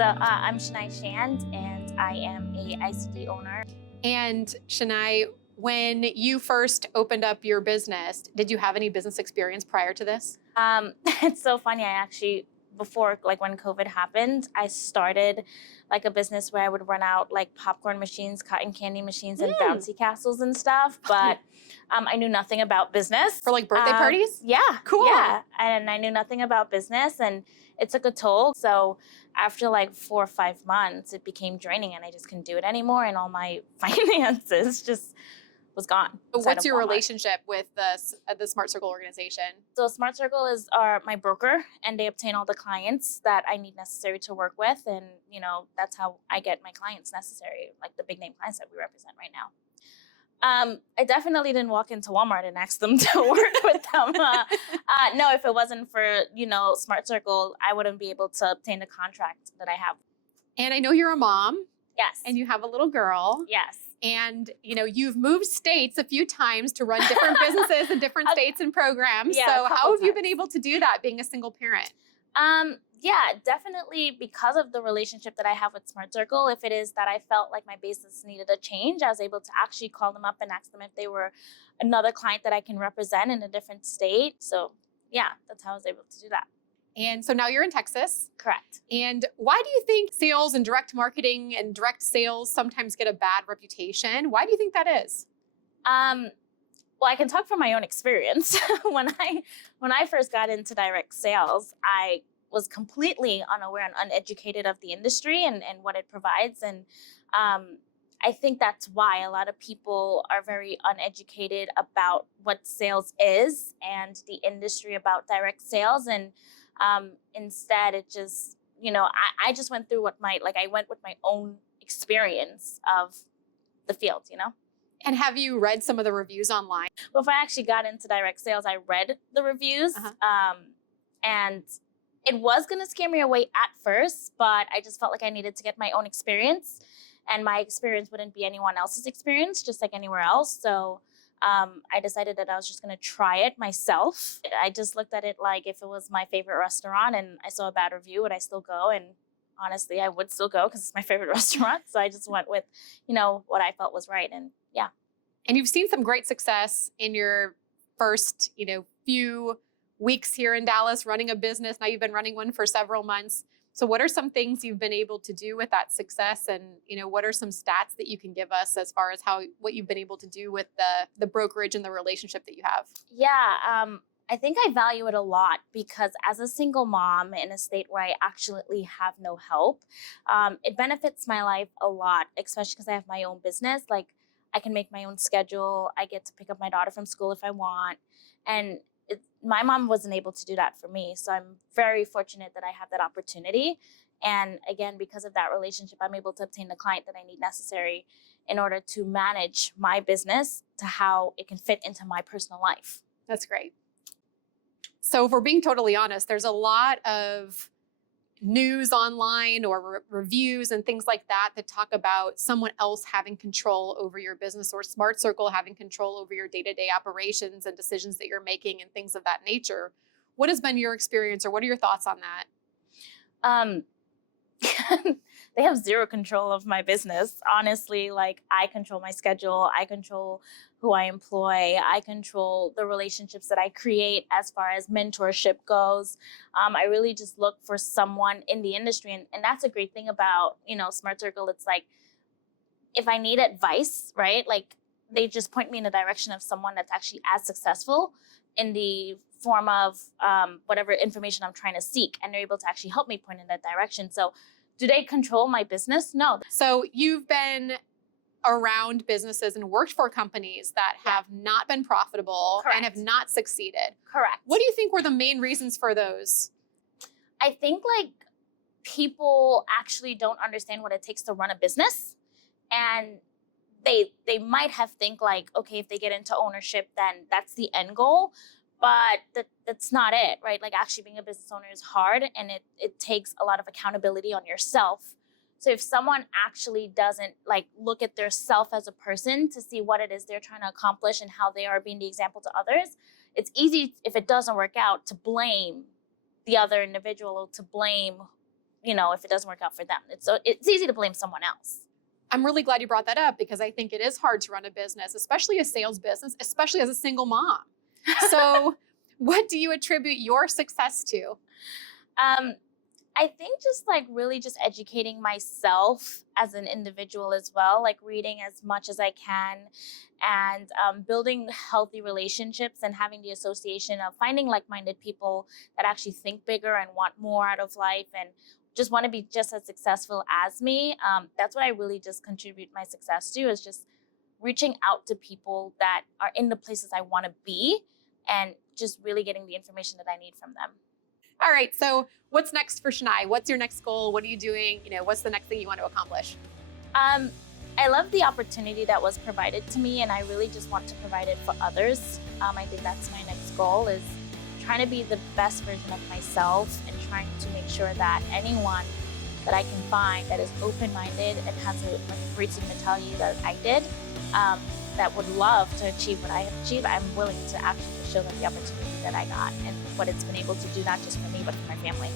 I'm Shani and I am a ICD owner. And Shani, when you first opened up your business, did you have any business experience prior to this? It's so funny. I actually, before when COVID happened, I started like a business where I would run out like popcorn machines, cotton candy machines, and bouncy castles and stuff. But I knew nothing about business. For like birthday parties? Yeah. Cool. Yeah. And I knew nothing about business, and it took a toll. So after like 4 or 5 months, it became draining and I just couldn't do it anymore. And all my finances just was gone. What's your relationship with the Smart Circle organization? So Smart Circle are my broker, and they obtain all the clients that I need necessary to work with. And, that's how I get my clients necessary, like the big name clients that we represent right now. I definitely didn't walk into Walmart and ask them to work with them. No, if it wasn't for, Smart Circle, I wouldn't be able to obtain the contract that I have. And I know you're a mom. Yes. And you have a little girl. Yes. And, you've moved states a few times to run different businesses in different states and programs. Yeah, so how have you been able to do that being a single parent? Yeah, definitely because of the relationship that I have with Smart Circle. If it is that I felt like my business needed a change, I was able to actually call them up and ask them if they were another client that I can represent in a different state. So yeah, that's how I was able to do that. And so now you're in Texas. Correct. And why do you think sales and direct marketing and direct sales sometimes get a bad reputation? Why do you think that is? Well, I can talk from my own experience. When I first got into direct sales, I was completely unaware and uneducated of the industry and what it provides. And I think that's why a lot of people are very uneducated about what sales is and the industry about direct sales. And instead, it just, I just went through I went with my own experience of the field, And have you read some of the reviews online? Before I actually got into direct sales, I read the reviews. And it was going to scare me away at first, but I just felt like I needed to get my own experience. And my experience wouldn't be anyone else's experience, just like anywhere else. So I decided that I was just going to try it myself. I just looked at it like if it was my favorite restaurant and I saw a bad review, would I still go? And honestly, I would still go because it's my favorite restaurant. So I just went with, what I felt was right. And yeah. And you've seen some great success in your first, few weeks here in Dallas running a business. Now you've been running one for several months. So what are some things you've been able to do with that success? And, what are some stats that you can give us as far as what you've been able to do with the brokerage and the relationship that you have? Yeah, I think I value it a lot because as a single mom in a state where I actually have no help, it benefits my life a lot, especially because I have my own business. Like I can make my own schedule. I get to pick up my daughter from school if I want. And my mom wasn't able to do that for me. So I'm very fortunate that I have that opportunity. And again, because of that relationship, I'm able to obtain the client that I need necessary in order to manage my business to how it can fit into my personal life. That's great. So if we're being totally honest, there's a lot of news online or reviews and things like that talk about someone else having control over your business or Smart Circle having control over your day-to-day operations and decisions that you're making and things of that nature. What has been your experience or what are your thoughts on that? They have zero control of my business. Honestly, I control my schedule. I control who I employ. I control the relationships that I create as far as mentorship goes. I really just look for someone in the industry. And that's a great thing about, Smart Circle. It's like, if I need advice, right? They just point me in the direction of someone that's actually as successful in the form of whatever information I'm trying to seek. And they're able to actually help me point in that direction. So do they control my business? No. So you've been around businesses and worked for companies that have not been profitable and have not succeeded. Correct. What do you think were the main reasons for those? I think people actually don't understand what it takes to run a business. And they might have think okay, if they get into ownership, then that's the end goal. But that's not it, right? Actually being a business owner is hard and it takes a lot of accountability on yourself. So if someone actually doesn't look at their self as a person to see what it is they're trying to accomplish and how they are being the example to others, it's easy if it doesn't work out to blame the other individual or to blame if it doesn't work out for them. It's easy to blame someone else. I'm really glad you brought that up because I think it is hard to run a business, especially a sales business, especially as a single mom. So what do you attribute your success to? I think just like really just educating myself as an individual as well, like reading as much as I can and building healthy relationships and having the association of finding like-minded people that actually think bigger and want more out of life and just want to be just as successful as me. That's what I really just contribute my success to, is just reaching out to people that are in the places I want to be and just really getting the information that I need from them. All right, so what's next for Shani? What's your next goal? What are you doing? What's the next thing you want to accomplish? I love the opportunity that was provided to me, and I really just want to provide it for others. I think that's my next goal, is trying to be the best version of myself and trying to make sure that anyone that I can find that is open-minded and has a great mentality that I did, that would love to achieve what I have achieved, I'm willing to actually show them the opportunity that I got and what it's been able to do, not just for me, but for my family.